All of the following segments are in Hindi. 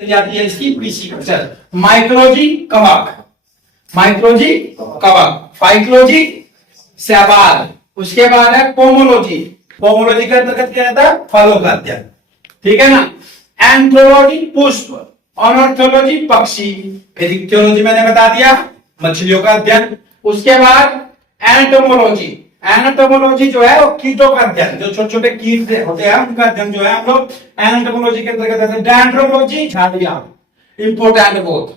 जाती है इसकी पिसिकल्चर। माइकोलॉजी कवक, माइकोलॉजी कवक, फाइकोलॉजी शैवाल। उसके बाद है पोमोलॉजी, पोमोलॉजी के अंतर्गत क्या आता है? फलों का अध्ययन, ठीक है ना। एंथ्रोलॉजी पुष्प, ऑर्निथोलॉजी पक्षी, फिर इक्थियोलॉजी मैंने बता दिया मछलियों का अध्ययन। उसके बाद एनाटोमोलॉजी, एनाटोमोलॉजी जो है वो कीटों का अध्ययन, जो छोटे छोटे कीट होते हैं उनका अध्ययन जो है हम लोग एनाटोमोलॉजी के अंतर्गत आते हैं। डेंड्रोलॉजी झाड़ियां, इंपोर्टेंट बहुत।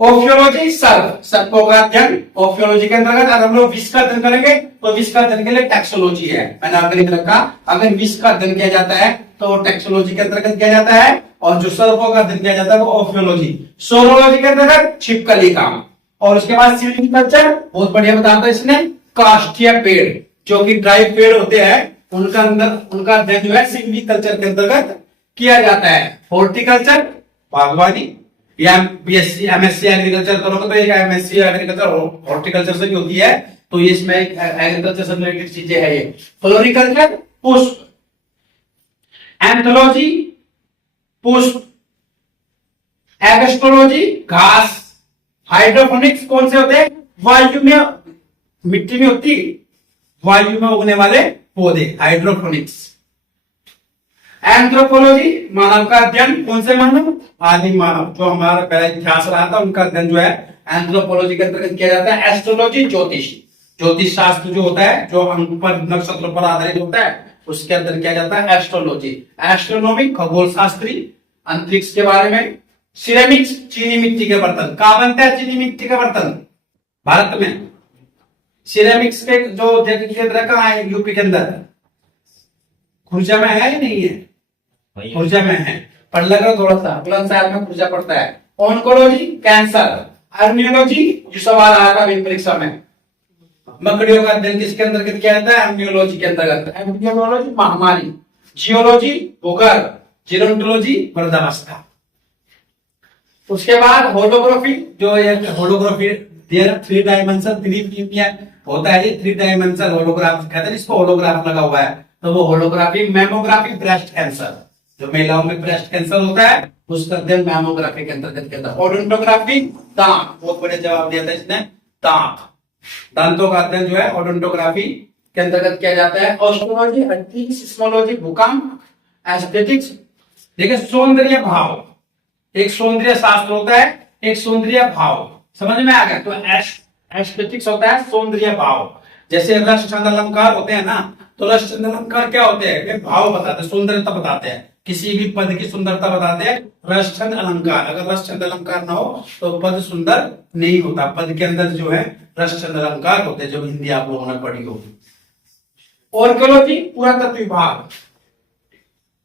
ओफियोलॉजी सर्प, सर्पों का अध्ययन ओफियोलॉजी के अंतर्गत। अगर हम लोग विष का अध्ययन करेंगे तो विष का अध्ययन के लिए टैक्सोलॉजी है, मैंने आगे लिख रखा। अगर विष का अध्ययन किया जाता है तो टैक्सोलॉजी के अंतर्गत किया जाता है, और जो सर्पों का अध्ययन किया जाता है वो ओफियोलॉजी। सोरोलॉजी के अंतर्गत छिपकली का। और उसके बाद सिल्वीकल्चर, बहुत बढ़िया बताता है इसने, काष्ठीय पेड़ जो कि ड्राई पेड़ होते हैं उनका अंदर उनका अध्ययन जो है सिल्वीकल्चर के अंतर्गत किया जाता है। हॉर्टिकल्चर बागवानी, या बीएससी एमएससी एग्रीकल्चर करोगे तो एक एमएससी एग्रीकल्चर हॉर्टिकल्चर से भी होती है, तो ये इसमें एग्रीकल्चर से रिलेटेड चीजें है ये। फ्लोरिकल्चर पुष्प, एंथोलॉजी पुष्प, एगस्ट्रोलॉजी घास, हाइड्रोपोनिक्स कौन से होते हैं? वायु में, मिट्टी में होती, वायु में उगने वाले पौधे, हाइड्रोपोनिक्स। एंथ्रोपोलॉजी मानव का अध्ययन, कौन से मानव? आदि मानव, जो हमारा पहला इतिहास रहा था उनका अध्ययन जो है एंथ्रोपोलॉजी के अंतर्गत किया जाता है। एस्ट्रोलॉजी ज्योतिष, ज्योतिष शास्त्र जो होता है जो अंक पर नक्षत्रों पर आधारित होता है उसके अंदर किया जाता है एस्ट्रोलॉजी। एस्ट्रोनॉमी खगोल शास्त्री, अंतरिक्ष के बारे में। सिरेमिक्स चीनी मिट्टी के बर्तन, कहां बनते हैं चीनी मिट्टी के बर्तन? भारत में। सिरेमिक्स के जो केंद्र कहां है? यूपी के अंदर, खुर्जा में है या नहीं है? खुर्जा में है, पढ़ लग रहा थोड़ा सा, बुलंद साल में खुर्जा पड़ता है। ऑन्कोलॉजी कैंसर, अर्नियोलॉजी जो सवाल आया था परीक्षा में, मकड़ियों का अध्ययन किसके अंतर्गत किया जाता है? अर्नियोलॉजी के अंतर्गत। एपिडेमियोलॉजी महामारी, जियोलॉजी भूगर्भ, जीरोंटोलॉजी वृद्धावस्था। उसके बाद होलोग्राफी, जो ये होलोग्राफी थ्री डायमेंशन थ्री होता है, ये थ्री डायमेंशन होलोग्राफ कहते हैं, इसको होलोग्राफ लगा हुआ है तो वो होलोग्राफी। मेमोग्राफी ब्रेस्ट कैंसर, जो महिलाओं में ब्रेस्ट कैंसर होता है उसका अध्ययन मेमोग्राफी के अंतर्गत किया जाता है। ओडोंटोग्राफी दांत, बहुत बढ़िया जवाब दिया था इसने, दांत, दांतों का अध्ययन जो है ओडोंटोग्राफी के अंतर्गत किया जाता है। ऑस्ट्रोलॉजी, अंतरिक्ष, सिस्मोलॉजी भूकंप, एस्थेटिक्स। देखिए सौंदर्य भाव, एक सौंदर्य शास्त्र होता है, एक सौंदर्य भाव, समझ में आ गया? तो एस्थेटिक्स होता है सौंदर्य भाव। जैसे रस छंद अलंकार होते हैं ना, तो रस छंद अलंकार क्या होते हैं? वे भाव बताते हैं, सुंदरता बताते हैं, किसी भी पद की सुंदरता बताते हैं रस छंद अलंकार। अगर रस छंद अलंकार ना हो तो पद सुंदर नहीं होता। पद के अंदर जो है रस छंद अलंकार होते हैं, जो हिंदी आप लोगों ने पढ़ी होगी। आर्कियोलॉजी पुरातत्व विभाग,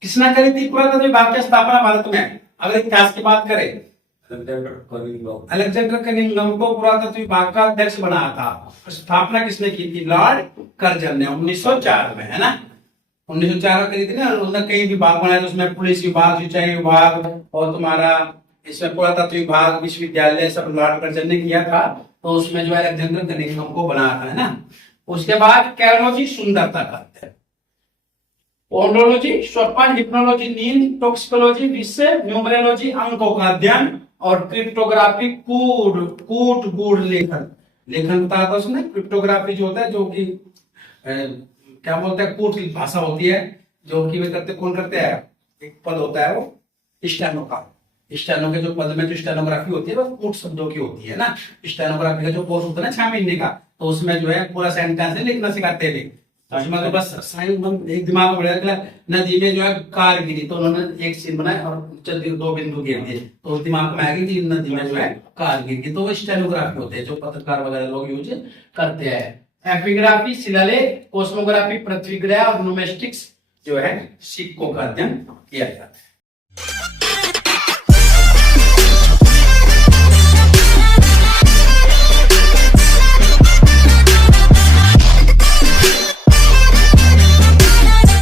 किसने करी थी पुरातत्व विभाग की स्थापना भारत में? अगर इतिहास की बात करें, अलेक्जेंडर कनिंघम को पुरातत्व विभाग का अध्यक्ष बनाया था। स्थापना किसने की थी? लॉर्ड कर्जन ने 1904 में, है ना, 1904 में करी थी ना। उन्होंने कई विभाग बनाए, उसमें पुलिस विभाग, सिंचाई विभाग, और तुम्हारा इसमें पुरातत्व विभाग, विश्वविद्यालय, सब लॉर्ड कर्जन ने किया था। तो उसमें जो है अलेक्जेंडर कनिंघम को बनाया था, है ना। उसके बाद कैरोलॉजी सुंदरता का अध्ययन, ओंडोलॉजी स्वप्न, हिप्नोलॉजी नींद, टॉक्सिकोलॉजी विषय, न्यूमरोलॉजी अंकों का अध्ययन, और क्रिप्टोग्राफी कूट गूढ़ लेखन, लेखन बताया था उसने। क्रिप्टोग्राफी जो होता है, जो कि क्या बोलते हैं, कूट की भाषा होती है, जो कि वे करते, कौन करते हैं? एक पद होता है वो स्टेनो का, स्टेनो के जो पद में जो स्टेनोग्राफी होती है वो कूट शब्दों की होती है ना। स्टेनोग्राफी का जो कोर्स होता है ना 6 महीने का, तो उसमें जो है पूरा सेंटेंस लिखना सिखाते हैं। उसमें तो बस एक दिमाग में बढ़िया, नदी में जो है कार गिरी तो उन्होंने एक सीन बनाया और 2 बिंदु गिर दिए, तो नदी में आएगी कि नदी में जो है कार गिर गई। तो वो स्टेनोग्राफी होते हैं जो पत्रकार वगैरह लोग यूज करते हैं। एपिग्राफी शिलालेख, कोस्मोग्राफी पृथ्वी ग्रह, और नोमेस्टिक्स जो है सिक्कों का अध्ययन किया जाता है।